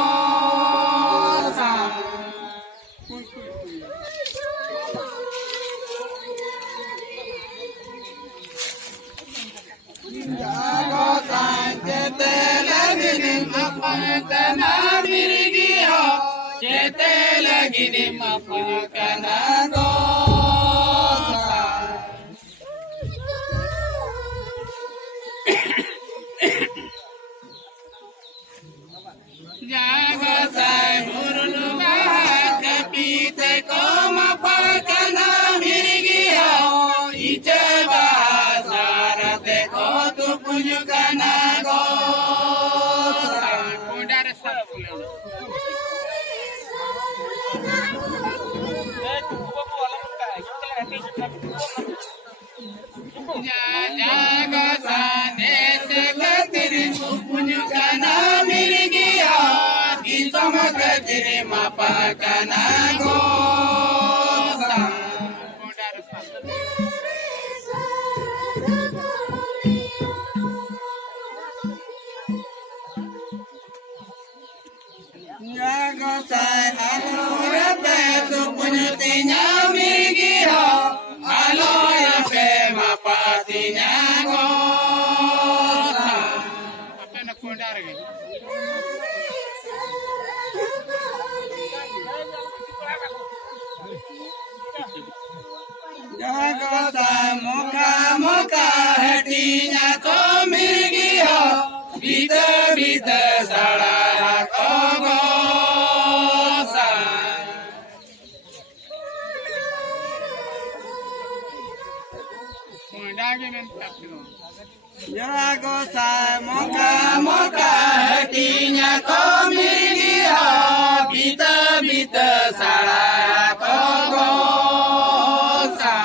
Kanagosa. Jagosa cetelagini mapakana birigio cetelagini mapakana gosa. Jagosa murunga kapite koma pakana birigio ice bahasa rate kotu punyukana gosa. Pondara sapula. Jagosa dese katiri punyukana birigio isama katiri mapakana gosa. Pondara sapula. Jagosa aloya pe supunyutinya mirigio aloya pe mapatinya gosa. Apa nak pondar ke? Jagosa muka muka hatinya ko mirigio bita bita salah ko gosa. Jagosa muka muka hatinya ko mirigio bita bita salah ko gosa.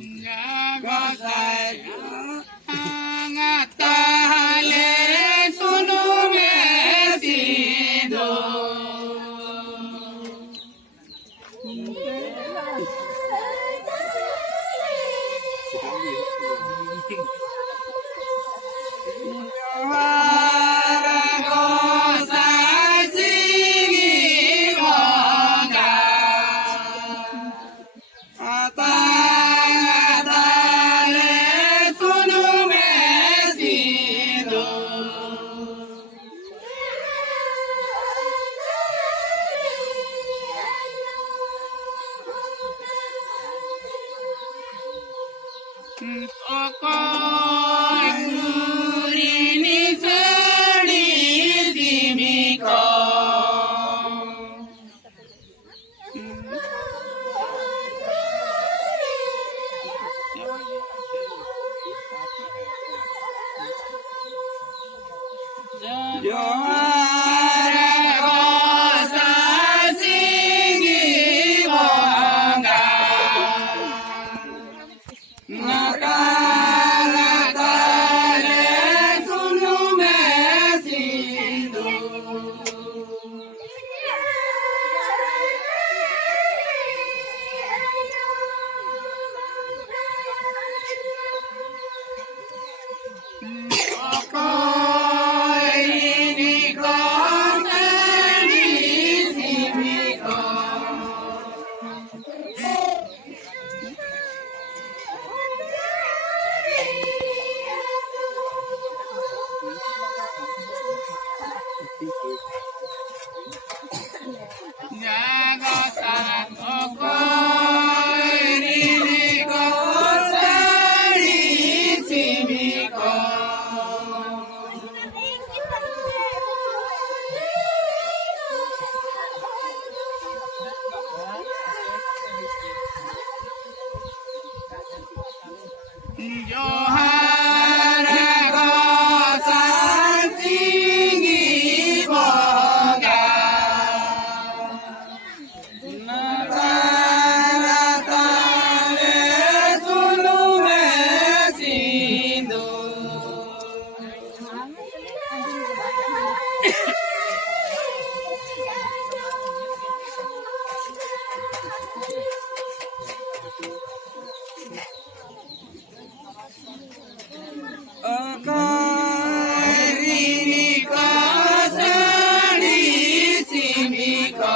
Jagosa ngatale sunu mesido. Jagosa singi bonga atale sunu mesido. Oko nurini sedi simiko. Jagosa singi bonga nakala Johar gosan tinggi bonga Narata le sulu mesindu Akarini kasani simiko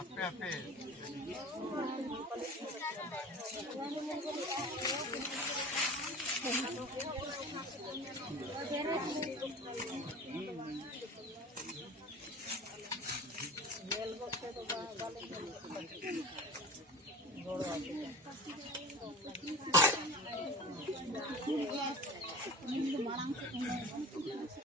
Apa